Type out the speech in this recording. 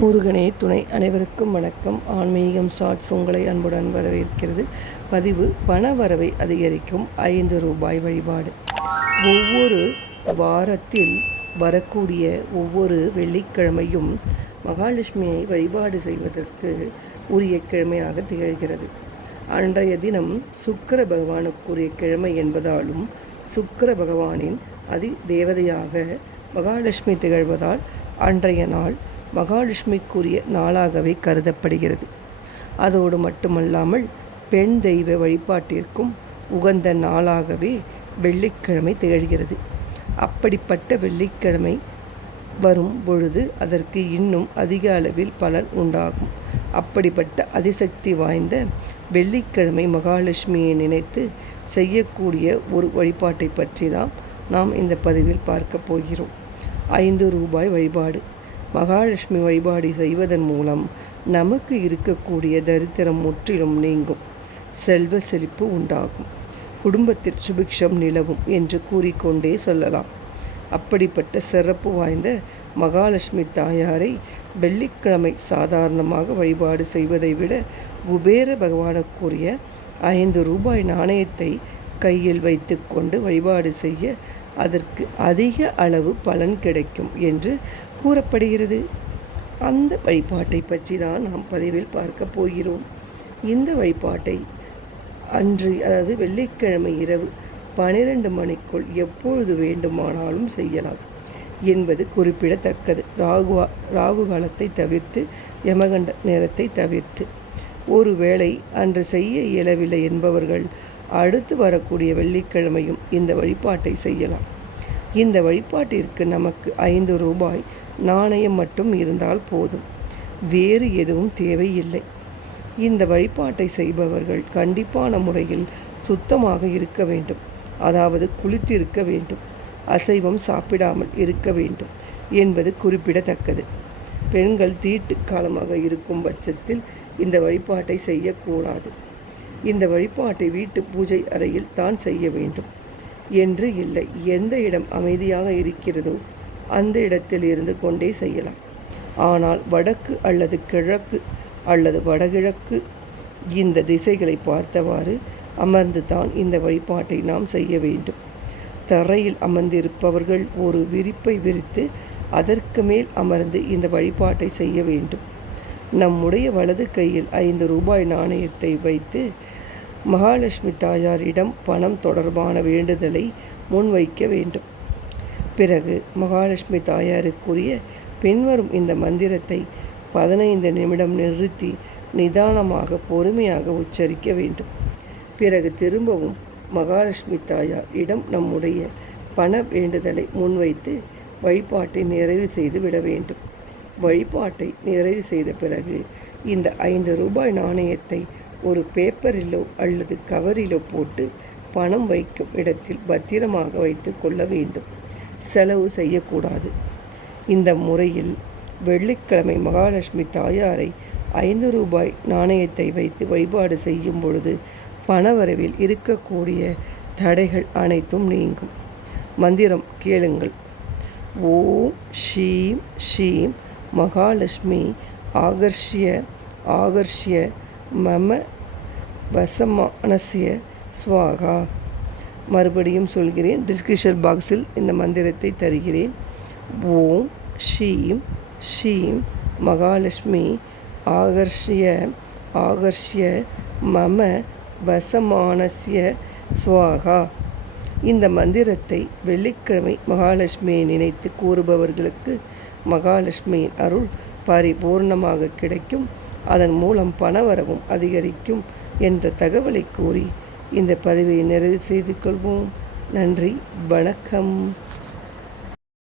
முருகனே துணை அனைவருக்கும் வணக்கம். ஆன்மீகம் ஷார்ட்ஸ் உங்களை அன்புடன் வரவேற்கிறது. பதிவு பண வரவை அதிகரிக்கும் ஐந்து ரூபாய் வழிபாடு. ஒவ்வொரு வாரத்தில் வரக்கூடிய ஒவ்வொரு வெள்ளிக்கிழமையும் மகாலட்சுமியை வழிபாடு செய்வதற்கு உரிய கிழமையாக திகழ்கிறது. அன்றைய தினம் சுக்கர பகவானுக்குரிய கிழமை என்பதாலும் சுக்கிர பகவானின் அதி தேவதையாக மகாலட்சுமி திகழ்வதால் அன்றைய நாள் மகாலட்சுமிக்குரிய நாளாகவே கருதப்படுகிறது. அதோடு மட்டுமல்லாமல் பெண் தெய்வ வழிபாட்டிற்கும் உகந்த நாளாகவே வெள்ளிக்கிழமை திகழ்கிறது. அப்படிப்பட்ட வெள்ளிக்கிழமை வரும் பொழுது அதற்கு இன்னும் அதிக அளவில் பலன் உண்டாகும். அப்படிப்பட்ட அதிசக்தி வாய்ந்த வெள்ளிக்கிழமை மகாலட்சுமியை நினைத்து செய்யக்கூடிய ஒரு வழிபாட்டை பற்றி தான் நாம் இந்த பதிவில் பார்க்க போகிறோம். ஐந்து ரூபாய் வழிபாடு. மகாலட்சுமி வழிபாடு செய்வதன் மூலம் நமக்கு இருக்கக்கூடிய தரித்திரம் முற்றிலும் நீங்கும். செல்வ செழிப்பு உண்டாகும். குடும்பத்தில் சுபிக்ஷம் நிலவும் என்று கூறிக்கொண்டே சொல்லலாம். அப்படிப்பட்ட சிறப்பு வாய்ந்த மகாலட்சுமி தாயாரை வெள்ளிக்கிழமை சாதாரணமாக வழிபாடு செய்வதை விட குபேர பகவானுக்குரிய ஐந்து ரூபாய் நாணயத்தை கையில் வைத்துக்கொண்டு வழிபாடு செய்ய அதற்கு அதிக அளவு பலன் கிடைக்கும் என்று கூறப்படுகிறது. அந்த வழிபாட்டை பற்றி தான் நாம் பதிவில் பார்க்க போகிறோம். இந்த வழிபாட்டை அன்று அதாவது வெள்ளிக்கிழமை இரவு பனிரெண்டு மணிக்குள் எப்பொழுது வேண்டுமானாலும் செய்யலாம் என்பது குறிப்பிடத்தக்கது. ராகு ராகு காலத்தை தவிர்த்து யமகண்ட நேரத்தை தவிர்த்து. ஒருவேளை அன்று செய்ய இயலவில்லை என்பவர்கள் அடுத்து வரக்கூடிய வெள்ளிக்கிழமையும் இந்த வழிபாட்டை செய்யலாம். இந்த வழிபாட்டிற்கு நமக்கு ஐந்து ரூபாய் நாணயம் மட்டும் இருந்தால் போதும். வேறு எதுவும் தேவையில்லை. இந்த வழிபாட்டை செய்பவர்கள் கண்டிப்பான முறையில் சுத்தமாக இருக்க வேண்டும். அதாவது குளித்திருக்க வேண்டும். அசைவம் சாப்பிடாமல் இருக்க வேண்டும் என்பது குறிப்பிடத்தக்கது. பெண்கள் தீட்டு காலமாக இருக்கும் பட்சத்தில் இந்த வழிபாட்டை செய்யக்கூடாது. இந்த வழிபாட்டை வீட்டு பூஜை அறையில் தான் செய்ய வேண்டும். என்று இல்லை. எந்த இடம் அமைதியாக இருக்கிறதோ அந்த இடத்தில் இருந்து கொண்டே செய்யலாம். ஆனால் வடக்கு அல்லது கிழக்கு அல்லது வடகிழக்கு இந்த திசைகளை பார்த்தவாறு அமர்ந்து தான் இந்த வழிபாட்டை நாம் செய்ய வேண்டும். தரையில் அமர்ந்திருப்பவர்கள் ஒரு விரிப்பை விரித்து அதற்கு மேல் அமர்ந்து இந்த வழிபாட்டை செய்ய வேண்டும். நம்முடைய வலது கையில் ஐந்து ரூபாய் நாணயத்தை வைத்து மகாலட்சுமி தாயாரிடம் பணம் தொடர்பான வேண்டுதலை முன்வைக்க வேண்டும். பிறகு மகாலட்சுமி தாயாருக்குரிய பின்வரும் இந்த மந்திரத்தை பதினைந்து நிமிடம் நிறுத்தி நிதானமாக பொறுமையாக உச்சரிக்க வேண்டும். பிறகு திரும்பவும் மகாலட்சுமி தாயார் இடம் நம்முடைய பண வேண்டுதலை முன்வைத்து வழிபாட்டை நிறைவு செய்து விட வேண்டும். வழிபாட்டை நிறைவு செய்த பிறகு இந்த ஐந்து ரூபாய் நாணயத்தை ஒரு பேப்பரிலோ அல்லது கவரிலோ போட்டு பணம் வைக்கும் இடத்தில் பத்திரமாக வைத்து கொள்ள வேண்டும். செலவு செய்யக்கூடாது. இந்த முறையில் வெள்ளிக்கிழமை மகாலட்சுமி தாயாரை ஐந்து ரூபாய் நாணயத்தை வைத்து வழிபாடு செய்யும் பொழுது பணவரவில் இருக்கக்கூடிய தடைகள் அனைத்தும் நீங்கும். மந்திரம் கேளுங்கள். ஓம் ஷீம் ஷீம். மகாலட்சுமி ஆகர்ஷிய ஆகர்ஷிய மம வசமானசிய ஸ்வாகா மறுபடியும் சொல்கிறேன் டிஸ்கிரிப்ஷன் பாக்ஸில் இந்த மந்திரத்தை தருகிறேன். ஓம் ஷீம் ஷீம் மகாலட்சுமி ஆகர்ஷிய ஆகர்ஷிய மம வசமானசிய ஸ்வாகா இந்த மந்திரத்தை வெள்ளிக்கிழமை மகாலட்சுமியை நினைத்து கூறுபவர்களுக்கு மகாலட்சுமியின் அருள் பரிபூர்ணமாக கிடைக்கும். அதன் மூலம் பணவரவும் அதிகரிக்கும் என்ற தகவலை கூறி இந்த பதிவை நிறைவு செய்து கொள்வோம். நன்றி. வணக்கம்.